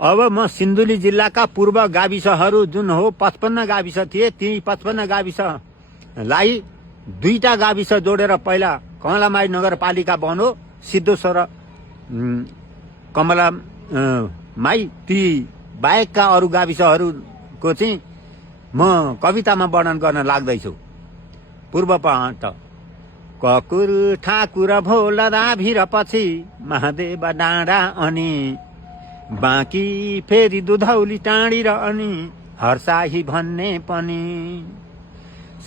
अब म सिन्धुली जिल्लाका पूर्व गाविसहरू जुन हो 55 गाविस थिए, ती 55 गाविसलाई 2टा गाविस जोडेर पहिला कमलामाई नगरपालिका बन्यो। सिद्धेश्वर कमलामाई ती बाहेकका अरू गाविसहरूको चाहिँ म कवितामा वर्णन गर्न लाग्दैछु। पूर्व पाठ ककुर ठाकुर भोला राभिर पछि महादेव डाँडा अनि बाँकी फेरि दुधौली टाँडी र अनि हर्साही भन्ने पनि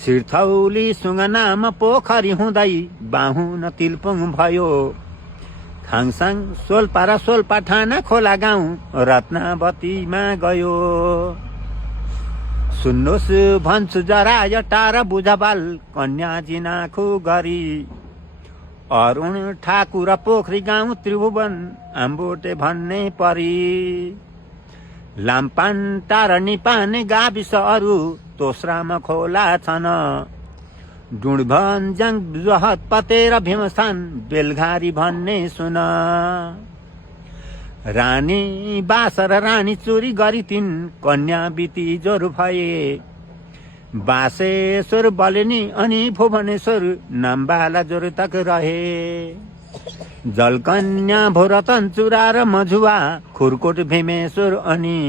सिरथौली सुङ्गनामा पोखरी हुँदै बाहुन तिल्पुङ भयो। खाङसाङ सोल्पा र सोल्पा ठाना खोला गाउँ रत्नावतीमा गयो। सुन्नुहोस् भन्छु जरा यो टाढा बुझबाल कन्या जिनाखु गरी अरुण ठाकुर पोखरी गाउँ त्रिभुवन आम्बोटे भन्ने परी लाम्पान टार निपाने गाविसहरू तोस्रामा खोला छन्। डुँडभन्ज्याङ जोहत पतेर भीमस्थान बेलघारी भन्ने सुन। रानी बास र रानी चोरी गरी तिन कन्या बिती जोर भए। बासेश्वर बलेनी अनि भुवनेश्वर नाम्बाला जोर तक रहे। जलकन्या भोरतन चुरा र मझुवा खुरकोट भीमेश्वर अनि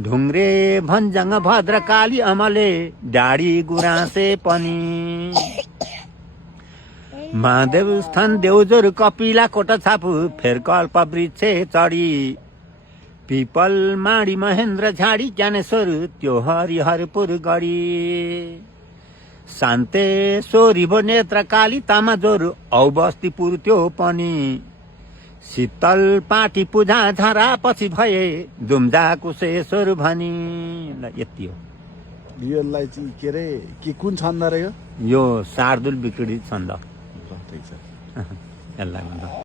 ढुङ्ग्रे भन्ज्याङ भद्रकाली अमले डाडी गुराँसे पनि। महादेव स्थान देउजोर कपिला कोटा छापु फेर कल्प वृक्ष चढी। पिपल माडी महेन्द्र झाडी ज्ञानेश्वर त्यो हरिहरपुर गढी। शान्तेश्वरी भो नेत्र काली तामाजोर औ बस्तीपुर त्यो पनि। शीतल पाटी पूजा झारा पछि भए दुम्जा कुशेश्वर भनी। ल यति हो। यसलाई चाहिँ के रे के कुन छन्द रे यो शार्दुल विक्री छन्द। ल ठिक छ। यसलाई भन्छ